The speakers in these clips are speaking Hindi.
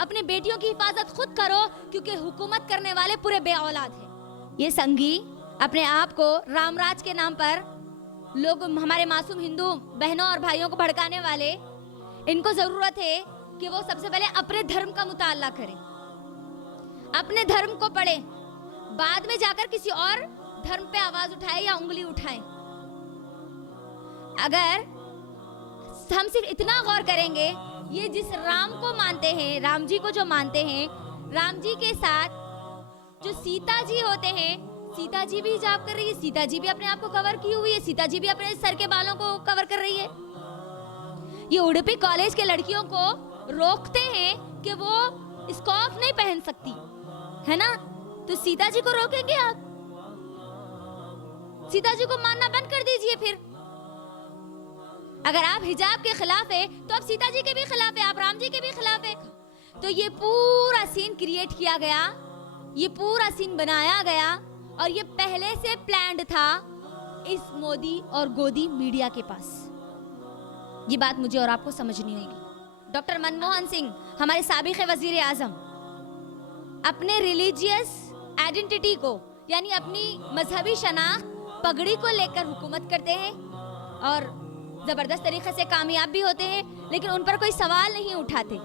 अपनी बेटियों की हिफाजत खुद करो, क्योंकि हुकूमत करने वाले पूरे बेऔलाद हैं। ये संघी अपने आप को रामराज के नाम पर लोग, हमारे मासूम हिंदू बहनों और भाइयों को भड़काने वाले, इनको जरूरत है कि वो सबसे पहले अपने धर्म का मुताला करें, अपने धर्म को पढ़ें, बाद में जाकर किसी और धर्म पे आवाज उठाए या उंगली उठाएं। अगर हम सिर्फ इतना गौर करेंगे, ये जिस राम को मानते हैं, राम जी को जो मानते हैं, राम जी के साथ जो सीता जी होते हैं, सीता जी भी हिजाब कर रही है, सीता जी भी अपने आप को कवर की हुई है, सीता जी भी अपने सर के बालों को कवर कर रही है। ये उडुपी कॉलेज के लड़कियों को रोकते हैं कि वो स्कार्फ नहीं पहन सकती है ना, तो सीता जी को रोकेंगे आप? सीता जी को मानना बंद कर दीजिए। फिर अगर आप हिजाब के खिलाफ है तो आप सीता जी के भी खिलाफ है, आप राम जी के भी खिलाफ है। तो ये पूरा सीन क्रिएट किया गया, ये पूरा सीन बनाया गया, और ये पहले से प्लान्ड था इस मोदी और गोदी मीडिया के पास। ये बात मुझे और आपको समझनी होगी। डॉक्टर मनमोहन सिंह, हमारे साबिक़ वजीर आजम, अपने रिलीजियस आइडेंटिटी को, यानी अपनी मजहबी शनाख्त, पगड़ी को लेकर हुकूमत करते हैं और जबरदस्त तरीके से कामयाब भी होते हैं, लेकिन उन पर कोई सवाल नहीं उठाते,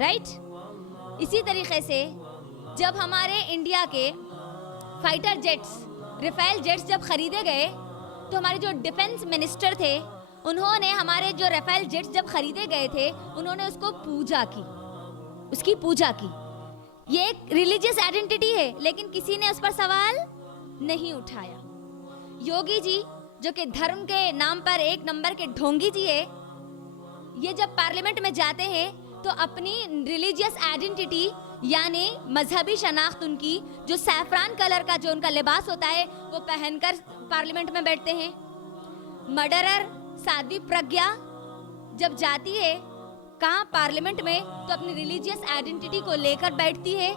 राइट। इसी तरीके से जब हमारे इंडिया के फाइटर जेट्स, राफेल जेट्स जब खरीदे गए, तो हमारे जो डिफेंस मिनिस्टर थे, उन्होंने हमारे जो राफेल जेट्स जब खरीदे गए थे, उन्होंने उसको पूजा की, उसकी पूजा की। ये एक रिलीजियस आइडेंटिटी है, लेकिन किसी ने उस पर सवाल नहीं उठाया। योगी जी, जो कि धर्म के नाम पर एक नंबर के ढोंगी जी है, ये जब पार्लियामेंट में जाते हैं तो अपनी रिलीजियस आइडेंटिटी, यानी मजहबी शनाख्त उनकी, जो सैफरान कलर का जो उनका लिबास होता है, वो पहनकर पार्लियामेंट में बैठते हैं। मर्डरर साध्वी प्रज्ञा जब जाती है कहाँ, पार्लियामेंट में, तो अपनी रिलीजियस आइडेंटिटी को लेकर बैठती है,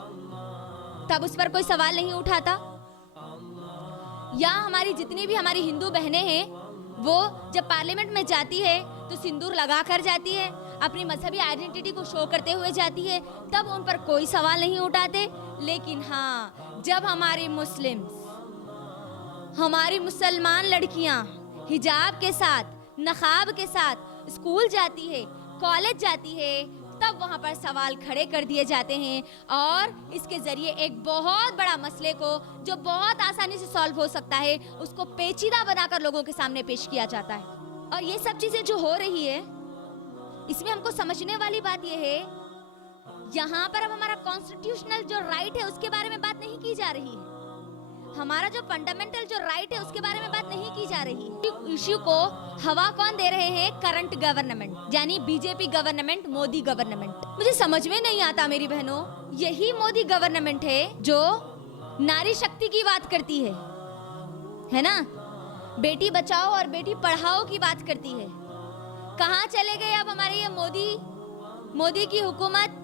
तब उस पर कोई सवाल नहीं उठाता। या हमारी जितनी भी हमारी हिंदू बहनें हैं, वो जब पार्लियामेंट में जाती है तो सिंदूर लगा कर जाती है, अपनी मजहबी आइडेंटिटी को शो करते हुए जाती है, तब उन पर कोई सवाल नहीं उठाते। लेकिन हाँ, जब हमारी हमारी मुसलमान लड़कियां हिजाब के साथ, नकाब के साथ स्कूल जाती है, कॉलेज जाती है, तब वहां पर सवाल खड़े कर दिए जाते हैं, और इसके जरिए एक बहुत बड़ा मसले को, जो बहुत आसानी से सॉल्व हो सकता है, उसको पेचीदा बनाकर लोगों के सामने पेश किया जाता है। और ये सब चीजें जो हो रही है, इसमें हमको समझने वाली बात यह है, यहाँ पर अब हमारा कॉन्स्टिट्यूशनल जो राइट है उसके बारे में बात नहीं की जा रही है, हमारा जो फंडामेंटल जो राइट है उसके बारे में बात नहीं की जा रही है। इश्यू को हवा कौन दे रहे हैं? करंट गवर्नमेंट, यानी बीजेपी गवर्नमेंट, मोदी गवर्नमेंट। मुझे समझ में नहीं आता मेरी बहनों, यही मोदी गवर्नमेंट है जो नारी शक्ति की बात करती है ना, बेटी बचाओ और बेटी पढ़ाओ की बात करती है। कहाँ चले गए अब हमारे ये मोदी की हुकूमत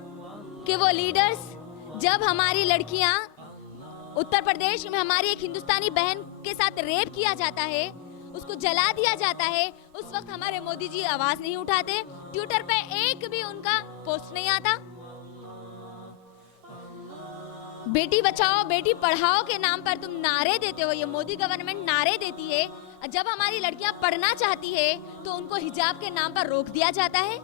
के वो लीडर्स, जब हमारी लड़कियां, उत्तर प्रदेश में हमारी एक हिंदुस्तानी बहन के साथ रेप किया जाता है, उसको जला दिया जाता है, उस वक्त हमारे मोदी जी आवाज नहीं उठाते, ट्विटर पे एक भी उनका पोस्ट नहीं आता। बेटी बचाओ बेटी पढ़ाओ के नाम पर तुम नारे देते हो, ये मोदी गवर्नमेंट नारे देती है। जब हमारी लड़कियां पढ़ना चाहती है तो उनको हिजाब के नाम पर रोक दिया जाता है।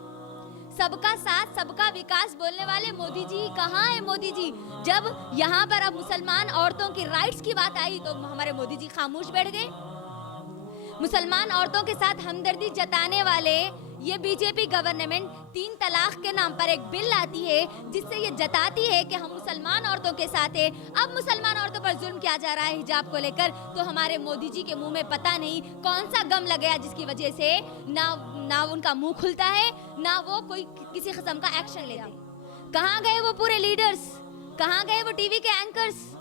सबका साथ सबका विकास बोलने वाले मोदी जी कहाँ है? मोदी जी, जब यहाँ पर अब मुसलमान औरतों की राइट्स की बात आई तो हमारे मोदी जी खामोश बैठ गए। मुसलमान औरतों के साथ हमदर्दी जताने वाले ये बीजेपी गवर्नमेंट 3 तलाक के नाम पर एक बिल लाती है, जिससे ये जताती है कि हम मुसलमान औरतों के साथ है। अब मुसलमान औरतों पर जुल्म किया जा रहा है हिजाब को लेकर, तो हमारे मोदी जी के मुंह में पता नहीं कौन सा गम लग गया, जिसकी वजह से ना उनका मुंह खुलता है, ना वो कोई किसी किस्म का एक्शन लेते। कहाँ गए वो पूरे लीडर्स? कहाँ गए वो टीवी के एंकर्स?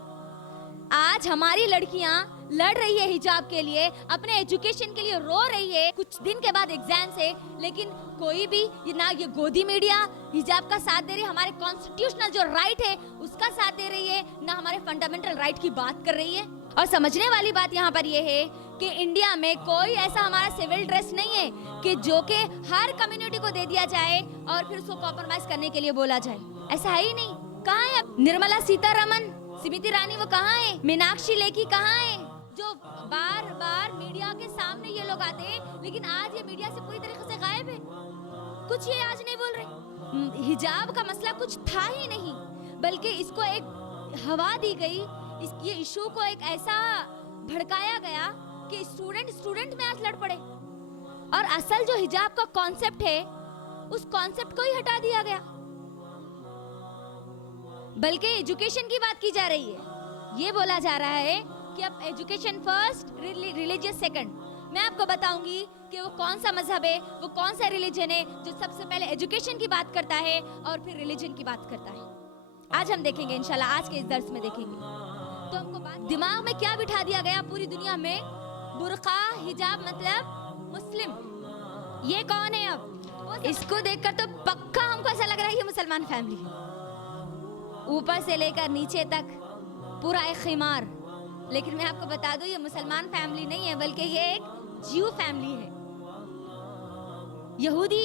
आज हमारी लड़कियां लड़ रही है हिजाब के लिए, अपने एजुकेशन के लिए रो रही है, कुछ दिन के बाद एग्जाम से, लेकिन कोई भी ना ये गोदी मीडिया हिजाब का साथ दे रही है, हमारे कॉन्स्टिट्यूशनल जो राइट है उसका साथ दे रही है, ना हमारे फंडामेंटल राइट की बात कर रही है। और समझने वाली बात यहाँ पर ये है कि इंडिया में कोई ऐसा हमारा सिविल ड्रेस नहीं है कि जो कि हर कम्युनिटी को दे दिया जाए और फिर उसको कॉम्प्रोमाइज करने के लिए बोला जाए। ऐसा है ही नहीं। कहाँ है अब निर्मला सीतारमण, स्मृति ईरानी, वो कहाँ है? मीनाक्षी लेखी कहाँ है? जो बार बार मीडिया के सामने ये लोग आते हैं, लेकिन आज ये मीडिया से पूरी तरीके से गायब है। कुछ ये आज नहीं बोल रहे। हिजाब का मसला कुछ था ही नहीं, बल्कि इसको एक हवा दी गई, ये इशू को एक ऐसा भड़काया गया कि स्टूडेंट में आज लड़ पड़े। और असल जो हिजाब का कॉन्सेप्ट है, उस कॉन्सेप्ट को ही हटा दिया गया, बल्कि एजुकेशन की बात की जा रही है। ये बोला जा रहा है कि अब एजुकेशन फर्स्ट, रिलीजियस सेकंड। मैं आपको बताऊंगी कि वो कौन सा मजहब है, वो कौन सा रिलीजन है जो सबसे पहले एजुकेशन की बात करता है और फिर रिलीजन की बात करता है। आज हम देखेंगे इंशाल्लाह, आज के इस दर्स में देखेंगे। तो हमको दिमाग में क्या बिठा दिया गया पूरी दुनिया में, बुर्का हिजाब मतलब मुस्लिम। ये कौन है? अब इसको देखकर तो पक्का हमको ऐसा लग रहा है ये मुसलमान फैमिली है, ऊपर से लेकर नीचे तक पूरा एक खिमार। लेकिन मैं आपको बता दूं ये मुसलमान फैमिली नहीं है, बल्कि ये एक ज्यू फैमिली है, यहूदी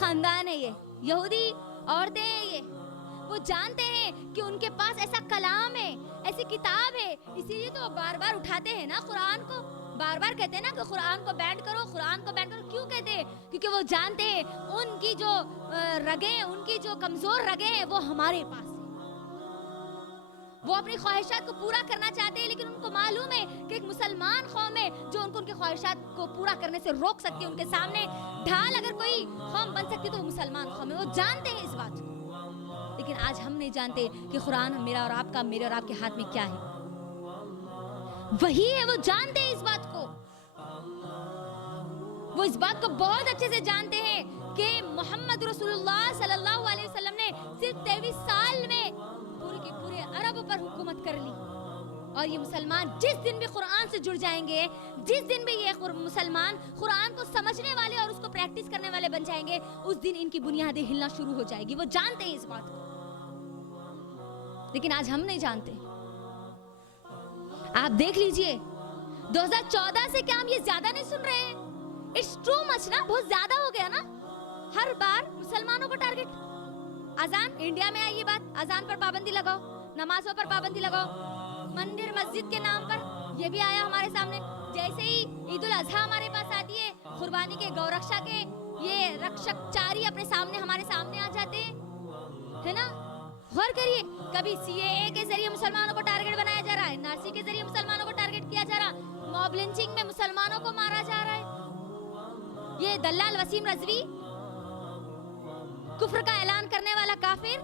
खानदान है, ये यहूदी औरतें हैं। ये वो जानते हैं कि उनके पास ऐसा कलाम है, ऐसी किताब है, इसीलिए तो बार बार उठाते हैं ना कुरान को, बार बार कहते हैं ना कि कुरान को बैंड करो, कुरान को बैंड करो। क्यों कहते हैं? क्योंकि वो जानते हैं उनकी जो रगें, उनकी जो कमजोर रगें हैं वो हमारे पास है। वो अपनी ख्वाहिशात को पूरा करना चाहते हैं, लेकिन उनको मालूम है कि एक मुसलमान कौम है जो उनको उनकी ख्वाहिशात को पूरा करने से रोक सकती है। उनके सामने ढाल अगर कोई कौम बन सकती तो वो मुसलमान कौम है, वो जानते हैं इस बात को। लेकिन आज हम नहीं जानते कि कुरान मेरा और आपका, मेरे और आपके हाथ में क्या है। वही है, वो जानते हैं इस बात को, वो इस बात को बहुत अच्छे से जानते हैं कि मोहम्मद रसूलुल्लाह सल्लल्लाहु अलैहि वसल्लम ने सिर्फ 23 साल में पूरे के पूरे अरब पर हुकूमत कर ली। और ये मुसलमान जिस दिन भी कुरान से जुड़ जाएंगे, जिस दिन भी ये मुसलमान कुरान को समझने वाले और उसको प्रैक्टिस करने वाले बन जाएंगे, उस दिन इनकी बुनियादें हिलना शुरू हो जाएगी। वो जानते हैं इस बात को, लेकिन आज हम नहीं जानते। आप देख लीजिए 2014 से क्या हम ये ज्यादा नहीं सुन रहे हैं? इट्स टू मच ना, बहुत ज्यादा हो गया ना। हर बार मुसलमानों को टारगेट। अजान, इंडिया में आई ये बात, अजान पर पाबंदी लगाओ, नमाजों पर पाबंदी लगाओ, मंदिर मस्जिद के नाम पर ये भी आया हमारे सामने। जैसे ही ईद उल अजहा हमारे पास आती है, कुर्बानी के, गौरक्षा के ये रक्षक चारी अपने सामने, हमारे सामने आ जाते हैं, है ना। गौर करिए, कभी सीएए के जरिए मुसलमानों को टारगेट बनाया जा रहा है, एनआरसी के जरिए मुसलमानों को टारगेट किया जा रहा है, मॉब लिंचिंग में मुसलमानों को मारा जा रहा है। ये दलाल वसीम रजवी, कुफ्र का ऐलान करने वाला काफिर,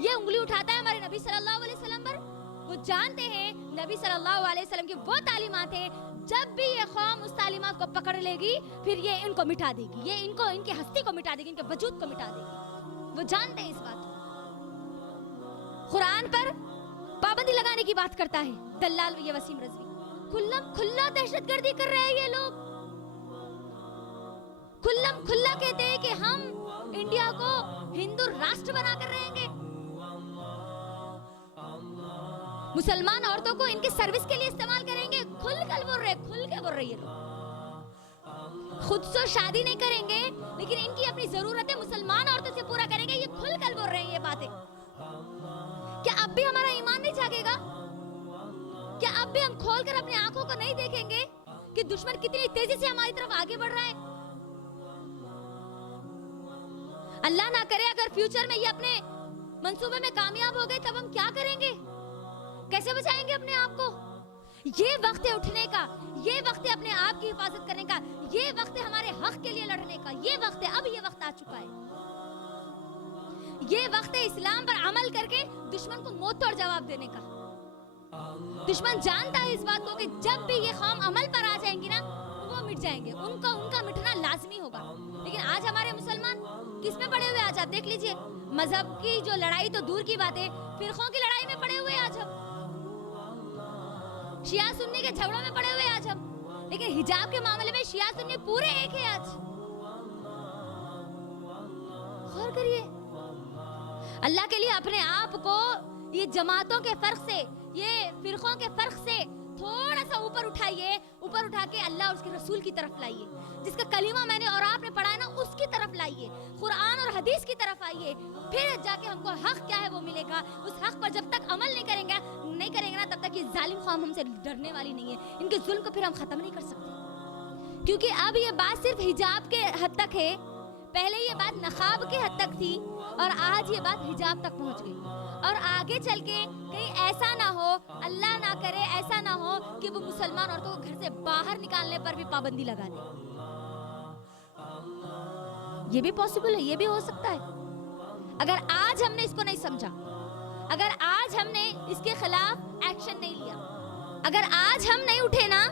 ये उंगली उठाता है हमारे नबी सल्लल्लाहु अलैहि वसल्लम पर। वो जानते हैं नबी सल्लल्लाहु अलैहि वसल्लम की वो तालीमात है, जब भी ये कौम उस तालीमात को पकड़ लेगी फिर ये इनको मिटा देगी, ये इनको, इनकी हस्ती को मिटा देगी, इनके वजूद को मिटा देगी। वो जानते हैं इस बात को। कुरान पर पाबंदी लगाने की बात करता है दलाल ये वसीम रजवी। खुल्ला दहशतगर्दी कर रहे हैं ये लोग, खुल्ला कहते हैं कि हम इंडिया को हिंदू राष्ट्र बनाकर रहेंगे, मुसलमान औरतों को इनके सर्विस के लिए इस्तेमाल करेंगे। खुल के बोल रहे ये लोग। खुद से शादी नहीं करेंगे, लेकिन इनकी अपनी जरूरतें मुसलमान औरतों से पूरा करेंगे। ये खुलकर बोल रहे हैं ये बातें। क्या अब भी हमारा ईमान नहीं जागेगा? क्या अब भी हम खोलकर अपनी आंखों को नहीं देखेंगे कि दुश्मन कितनी तेजी से हमारी तरफ आगे बढ़ रहा है? अल्लाह ना करे अगर फ्यूचर में ये अपने मंसूबे में कामयाब हो गए, तब हम क्या करेंगे? कैसे बचाएंगे अपने आप को? ये वक्त है उठने का, ये वक्त है अपने आप की हिफाजत करने का, ये वक्त है हमारे हक के लिए लड़ने का, ये वक्त है, अब ये वक्त आ चुका है। ये वक्त है इस्लाम पर अमल करके दुश्मन को मुंह तोड़ जवाब देने का। दुश्मन जानता है इस बात को कि जब भी ये कौम अमल पर आ जाएंगी ना, वो मिट जाएंगे, उनका मिटना लाजमी होगा। लेकिन आज हमारे मुसलमान किस में पड़े हुए? आज आप देख लीजिए, मजहब की जो लड़ाई तो दूर की बात है, फिरकों की लड़ाई में पड़े हुए आज हम, शिया सुन्नी के झगड़ों में पड़े हुए आज हम। लेकिन हिजाब के मामले में शिया सुन्नी पूरे एक है आज। गौर करिए, अल्लाह के लिए अपने आप को ये जमातों के फर्क से, ये फिरकों के फर्क से थोड़ा सा ऊपर उठाइए, ऊपर उठा के अल्लाह और उसके रसूल की तरफ लाइए, जिसका कलीमा मैंने और आपने पढ़ा है ना, उसकी तरफ लाइए, कुरान और हदीस की तरफ आइए, फिर जाके हमको हक क्या है वो मिलेगा। उस हक पर जब तक अमल नहीं करेंगे ना, तब तक ये जालिम कौम हमसे डरने वाली नहीं है। इनके जुल्म को फिर हम खत्म नहीं कर सकते, क्योंकि अब ये बात सिर्फ हिजाब के हद तक है, पहले ये बात नकाब के हद तक थी और आज ये बात हिजाब तक पहुंच गई। और आगे चल के कहीं ऐसा ना हो, अल्लाह ना करे ऐसा ना हो कि वो मुसलमान औरतों को घर से बाहर निकालने पर भी पाबंदी लगा दे। ये भी पॉसिबल है, ये भी हो सकता है। अगर आज हमने इसको नहीं समझा, अगर आज हमने इसके खिलाफ एक्शन नहीं लिया, अगर आज हम नहीं उठे ना,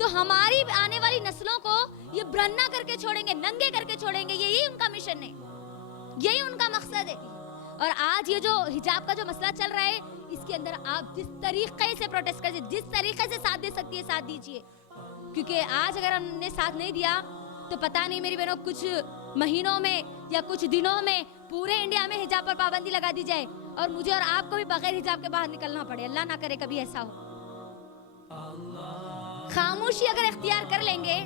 तो हमारी आने वाली नस्लों को ये ब्रन्ना करके छोड़ेंगे, नंगे करके छोड़ेंगे। यही उनका मिशन है, यही उनका मकसद है। और आज ये जो हिजाब का जो मसला चल रहा है, इसके अंदर आप जिस तरीके से प्रोटेस्ट कर, जिस तरीके से साथ दे सकती है साथ दीजिए, क्योंकि आज अगर हमने साथ नहीं दिया तो पता नहीं मेरी बहनों, कुछ महीनों में या कुछ दिनों में पूरे इंडिया में हिजाब पर पाबंदी लगा दी जाए और मुझे और आपको भी बगैर हिजाब के बाहर निकलना पड़े। अल्लाह ना करे कभी ऐसा हो। खामोशी अगर इख्तियार कर लेंगे,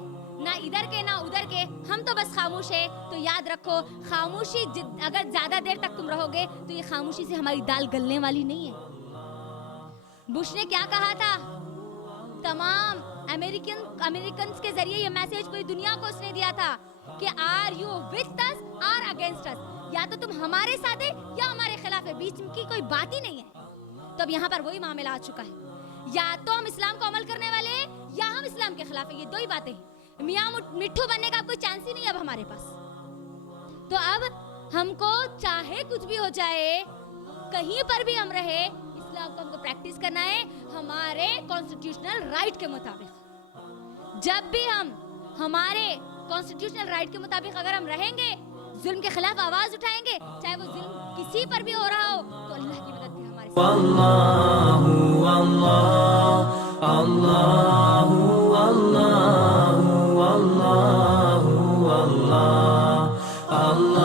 ना इधर के ना उधर के, हम तो बस खामोश है, तो याद रखो खामोशी अगर ज्यादा देर तक तुम रहोगे तो ये खामोशी से हमारी दाल गलने वाली नहीं है। बुश ने क्या कहा था, तमाम अमेरिकन के जरिए ये मैसेज पूरी दुनिया को उसने दिया था कि आर यू विद अस और अगेंस्ट अस, या तो तुम हमारे साथ है या हमारे खिलाफ है, बीच की कोई बात ही नहीं है। तो अब यहाँ पर वही मामला आ चुका है, या तो हम इस्लाम को अमल करने वाले हैं या हम इस्लाम के खिलाफ है। ये दो ही बातें हैं, मियां मिट्ठू बनने का कोई चांस ही नहीं अब हमारे पास। तो अब हमको चाहे कुछ भी हो जाए, कहीं पर भी हम रहे, इस्लाम को हमको प्रैक्टिस करना है हमारे कॉन्स्टिट्यूशनल राइट के मुताबिक। जब भी हम हमारे कॉन्स्टिट्यूशनल राइट के मुताबिक अगर हम रहेंगे, जुल्म के खिलाफ आवाज उठाएंगे, चाहे वो जुल्म किसी पर भी हो रहा हो, तो अल्लाह की मदद भी हमारे साथ। अल्लाहु अल्लाह अल्लाहु अल्लाहु अल्लाहु अल्लाह अल्लाह